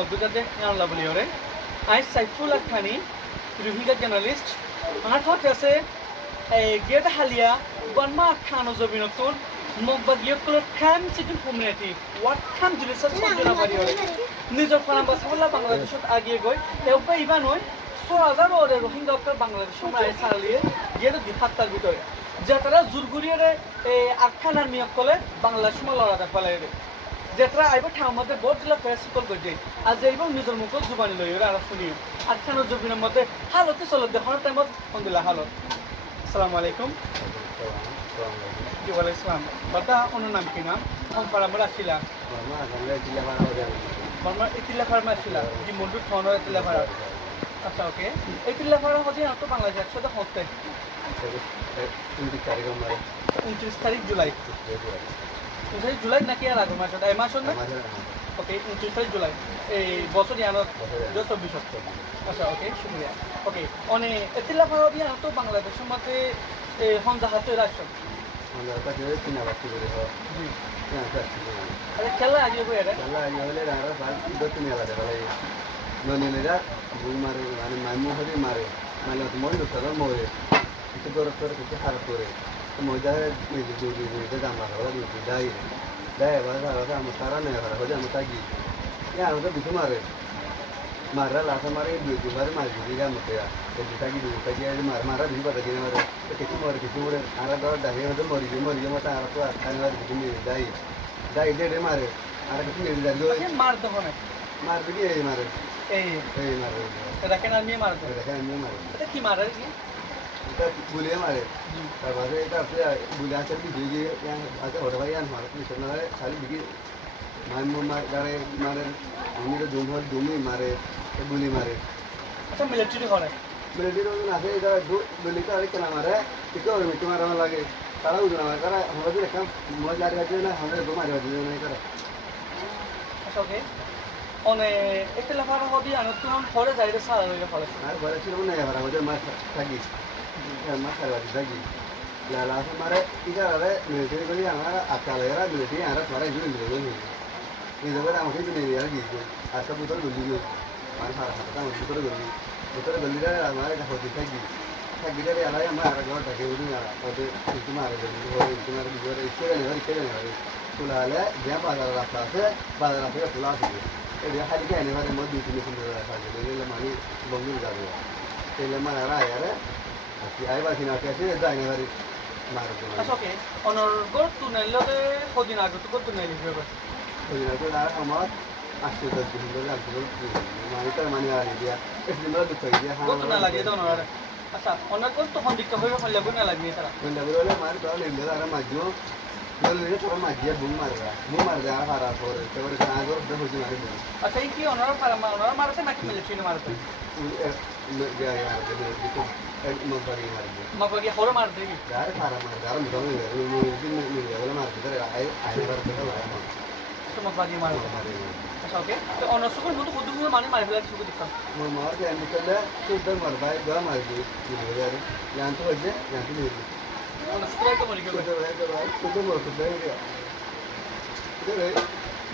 মধ্যে আল্লাহ বলি ওরে আই সাইফুল খানি রোহিঙ্গা জার্নালিস্ট আমার হতে আছে গেট হালিয়া বনমা খানো জবিনতুন মগবাগিয়কলৰ খাম চিটি কমিউনিটি হোৱাট খাম জুলিছা সঞ্জনা বাৰী ওরে নিজৰ ফাৰাম বাছাবলা বাংলাদেশত আগিয়ে গৈ এওপা ইবান হয় ৬,০০০ ওরে রোহিঙ্গা বাংলাদেশ সময় চালিয়ে গিয়ে দিহাত্তার ভিতরে যে তারা জোরগুড়িয়ে আখ্যান আর্মিয়কলে বাংলাদেশ সময় লড়াতে ফেলে যে তারা আইব ঠাউমতে বহুত দিলা ফেসিকল করে দিয়ে আজ এইব নিজের মুখত জুবানি লই আর শুনি আখ্যানের জবিনের মধ্যে হালতে চলত দেখানোর টাইমত ফোন দিলা হালত আসসালামু আলাইকুম ওয়ালাইকুম আসসালাম বাতা ওনার নাম কি নাম ফার্মার আসিলা ফার্মার ইতিলা ফার্মার আসিলা যে মন্ডু থানার ইতিলা ফার্মার আচ্ছা ওকে এই ইতিলা ফার্মার হচ্ছে তো বাংলাদেশ একসাথে হতে 29 তারিখ জুলাই 29 জুলাই নাকি আর আগে মাস এই মাস না ওকে 29 তারিখ জুলাই এই বছর ইয়ানো 2024 আচ্ছা ওকে শুক্রিয়া ওকে অনে ইতিলা ফার্মার বিয়া তো বাংলাদেশের মধ্যে হন জাহাতে রাষ্ট্র খেলা আগে ননীরা বুই মারে মানে মাইমু হরে মারে মানে মই লোকরা মরে কিছু গরত করে কিছু হার করে মজা নিজে দুই নিজে জামা হলো দুই দাই দাই বাজা বাজা আমার সারা নেই হারা হয়ে আমার তাগি ইয়া আমাদের বিছু মারে মারা লাসা মারে দুই মারে মার দিগা মতে তো তাগি দুই তাগি মার মারা বিছু বাজা গিয়ে মারে কিছু মরে আর দর দাই হতে মরি মতে আর তো আর মার বিছু নি দাই দাই দে মারে আর কিছু নি দাই মার তো হয় মার দিকে এই মারে এই মারে এটা কেন আমি মারতো এটা আমি মারে এটা কি মারে কি এটা গুলিয়ে মারে তারপরে এটা আপনি গুলি আছে কি দিকে আছে ওটা ভাই আর মারে কি শোনা রে খালি দিকে মারে মারে আমি তো দুমি মারে গুলি মারে আচ্ছা মিলিটারি করে মিলিটারি আছে এটা গুলি করে কেন মারে ঠিক করে মিটি মারা লাগে তারা উড়না মারে তারা আমাদের একটা মজা লাগে না আমাদের দো মারে না করে আচ্ছা ওকে অনে ইতিলা ফার্মার হবি আর তুমি ঘরে যাইরে সারা হইলে ফলে আর ঘরে ছিল না এবার আমাদের মাছ থাকি মাছ খাওয়া থাকি লালা हमारे इधर अरे मिलिट्री को हमारा आता लगा मिलिट्री हमारा थोड़ा इधर मिलेगा नहीं इधर पर हमको भी नहीं यार गिर आज का पुत्र गली में हमारे सारा खाता है पुत्र गली रे हमारे का होती था गिर रे आला हमारा घर तक उधर आला और तुम्हारे गली हो तुम्हारे घर इसके नहीं पुलाले जहाँ बाजार रास्ता से पुला से ये खाली क्या नहीं हमारे मध्य में सुंदर रास्ता है ये लमानी बंगूर जा रहा है ये लमाना रहा यार कि आई बात ना कैसे जाने वाली আচ্ছা ওকে অনর গর তুনেলতে কদিন আগে তো গর তুনেলি হবে ওই না তো আর আমার আসছে তো দিন ধরে লাগছিল মানে তার মানে আর দিয়া একদিন ধরে দুঃখ দিয়া গর তুনা লাগে তো অনর আচ্ছা অনর গর তো হন দিকতে হইবে হলে গুনা লাগবে সারা গুনা বলে মার তো লেলে আর মাঝো লেলে তো মাঝিয়া বুম মার যা হারা করে তারপরে আগর দেখো যে মারে আচ্ছা এই কি অনর মারতে নাকি মিলিটারি মারতে গয়া यार देखो एक मगबागी मार दे মগবাগি হরে মার দেবি यार खारा मार यार मुझे दिन मिल गया बोला मार दे आई बार तो लाया मार তো মগবাগি মার আচ্ছা ওকে তো অনর সুকুল মতো বুদ্ধু মানে মার ফেলা সুকুল দিতাম मार के निकले तो इधर मार भाई गया मार दे यार यहां तो बजे यहां तो नहीं অনর স্ট্রাইক তো মরি গেল तो मार तो दे गया इधर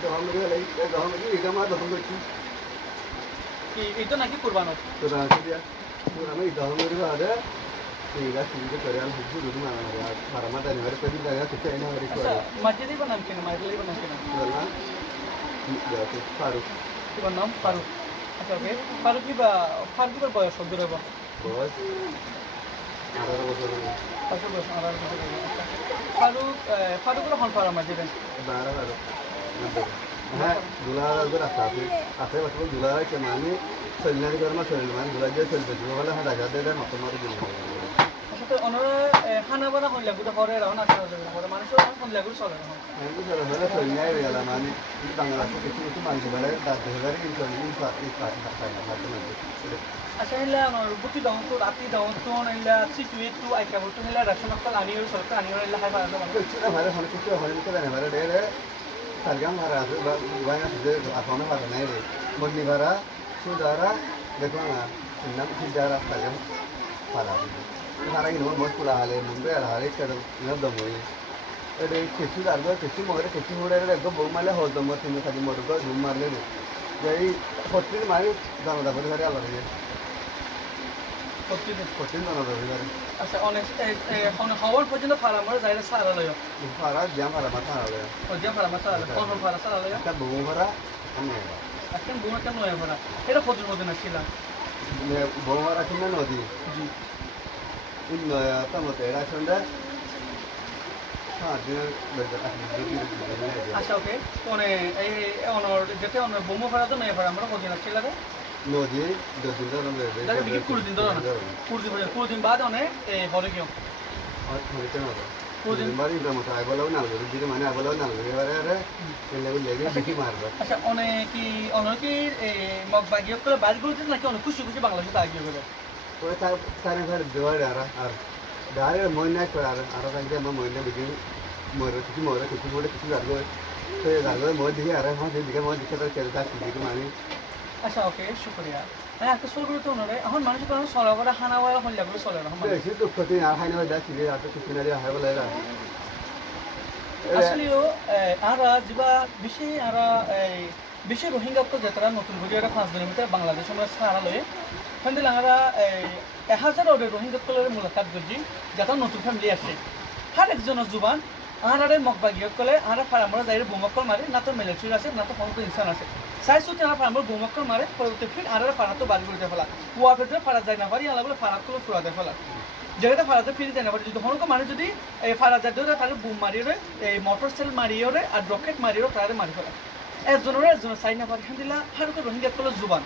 तो हम लोग इधर मार तो हम लोग কি এটা নাকি কুরবানো तो रात दिया पूरा में इधर हम लोग आ रहे ठीक है ठीक है करे हम बुद्धू दूध मार यार हमारा मत नहीं मेरे पेट लगा कितना है ना मेरे को আচ্ছা মসজিদে বানাম কেন মসজিদে বানাম কেন बोला या तो फारूक কি নাম ফারুক আচ্ছা ওকে ফারুকের বয়স কত হবে बस 18 বছর ফারুক বয়স 18 বছর ফারুকের হন ফারা মসজিদে 12 হ্যাঁ দুলার আছে বছর দুলার के माने চলনা के कर्म চলনা মানে দুলার যে চলবে দুলার হাত আগে দেয় মত মার দিল আচ্ছা তো অনরা খানা বানা হইলা গুটা হরে রাও না করে মানুষ কোন লাগু চলে না আমি তো হলে চলনা এলা মানে বাংলাদেশে কিছু মানুষ বলে 10,000 কিন্তু এই পাকিস্তান আচ্ছা হেলা বুটি দাও তো রাতি দাও তো হেলা সিচুয়েট তো আইকা হতো হেলা রাশন কল আনিও সরকার আনিও হেলা হাই পারা মানে কিছু না ভালো হলে কিছু হলে তো না ভালো দেরে সারগাম হারা আছে বায়না যে আসামে ভালো নাই রে মগনি ভাড়া সুদারা দেখো না নাম কি যারা সারগাম পারা ভাড়া কি নোট পুরা হালে মুম্বাই আর হারে কর নদম হই এডে কিছু দারগো কিছু মোরে কিছু মোরে রে গো বমালে হদম তুমি খালি মোরগো ধুম মারলে যে এই প্রত্যেক মানুষ জানাজা করে ধরে আল্লাহ দিয়ে প্রতিদিন প্রত্যেক জানাজা করে ধরে আচ্ছা অনেক হওয়ার পর্যন্ত ফারা মরে যাইলে সারা লয় ফারা জ্যাম ফারা মাথা আলাদা ওই যে ফারা মাসা কোন ফারা সারা লয় একটা বউ ফারা আমি এখন বুনা কেন নয় ফারা এটা ফজর মধ্যে না ছিলাম বউ ফারা কিনা নদী জি in tamate era sonda দিনের আচ্ছা ওকে মানে এই অনর যেতে অনর বোমো ফারা তো নয় ফারা আমরা ফজর না ছিলাম নদী দুদিন ধরে দাঁড়িয়ে বিক্রি করে দিন ধরো না কুড়ি দিন বাদ অনেক বলে কেউ আর হইতে না কুড়ি বাড়ি মতো আগলাও না দিদি মানে আগলাও না এবারে আরে লেগে লেগে বিকি মারবে আচ্ছা অনেকে মগবাগিয়ে করে বাইরে করে নাকি অনেক খুশি খুশি বাংলাদেশে আগিয়ে গেল ওই তার তারে ফের দেওয়ার আর দাঁড়ে মই নাই করে আর কাছে আমার মই না বিকি মরে কিছু লাগবে তো লাগবে মই দিকে আর হ্যাঁ দিকে মই দিকে তার চেষ্টা দিকে মানে আচ্ছা ওকে শুক্রিয়া হ্যাঁ একটা শুরু করতে হলো এখন মানুষ কারণ চলা করে হানা ওয়া হল লাগবে চলে না বেশি দুঃখ তুই আর হাইনা দা ছিল আর তো কিছু না রে হাই বলে আসলেও আরা যিবা বেশি রোহিঙ্গা তো যাত্রা নতুন করে একটা 5 দিনের ভিতরে বাংলাদেশ আমরা সারা লয়ে ফেন্দিল আমরা 1000 ওরে রোহিঙ্গা কলের মুলাকাত করছি যাতে নতুন ফ্যামিলি আসে হার একজনের জুবান আরে মগবাগিয়ে কলে আরা ফারামরা যাইরে বোমাকল মারে না তো মিলিটারি আছে না তো কোনো ইনসান আছে সাইসুতে আমরা ফারামরা বোমাকল মারে পরবর্তী ফির আরে ফারা তো বাড়ি করে ফেলা কুয়া ফেটে ফারা যায় না পারি আলা বলে ফারা তো ফুরা দেয় ফেলা যেটা ফারাতে ফিরে যায় না পারে যদি হনকে মানে যদি এই ফারা যায় তাহলে বুম মারিয়ে এই মোটর সেল মারিয়ে আর রকেট মারিয়ে তারে মারি ফেলা একজনের সাইড না পারে দিলা হারকে রোহিঙ্গা কলে জুবান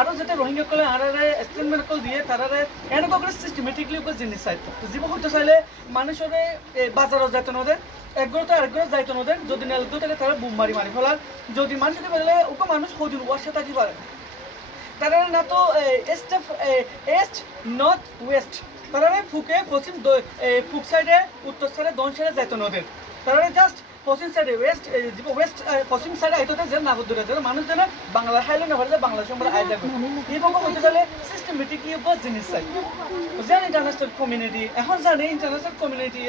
আরও যেটা রোহিঙ্গা কলে আরে স্টেটমেন্ট কল দিয়ে তারারে এনেকুৱা করে সিস্টেমেটিকলি ওপর জিনিস চাই জীব হইতে চাইলে মানুষরে বাজারত যাইতে নদে একগরতে আরেকগর যাইতে নদে যদি নেলতো তাহলে তারা বুম মারি ফেলার যদি মানুষ যদি বলে ওকে মানুষ সদিন ওয়াশে থাকি পারে তারা না তো এস্ট নর্থ ওয়েস্ট তারা ফুকে পশ্চিম ফুক সাইডে উত্তর সাইডে দন সাইডে যাইতে নদে তারা জাস্ট পশ্চিম সাইডে ওয়েস্ট পশ্চিম সাইডে আইতে যে নাগর দূরে যারা মানুষ যেন বাংলা হাইলে না পারে বাংলাদেশ আমরা আয় যাবে এবং হইতে গেলে সিস্টেমেটিকলি জিনিস চাই জানি ইন্টারন্যাশনাল কমিউনিটি এখন জানি ইন্টারন্যাশনাল কমিউনিটি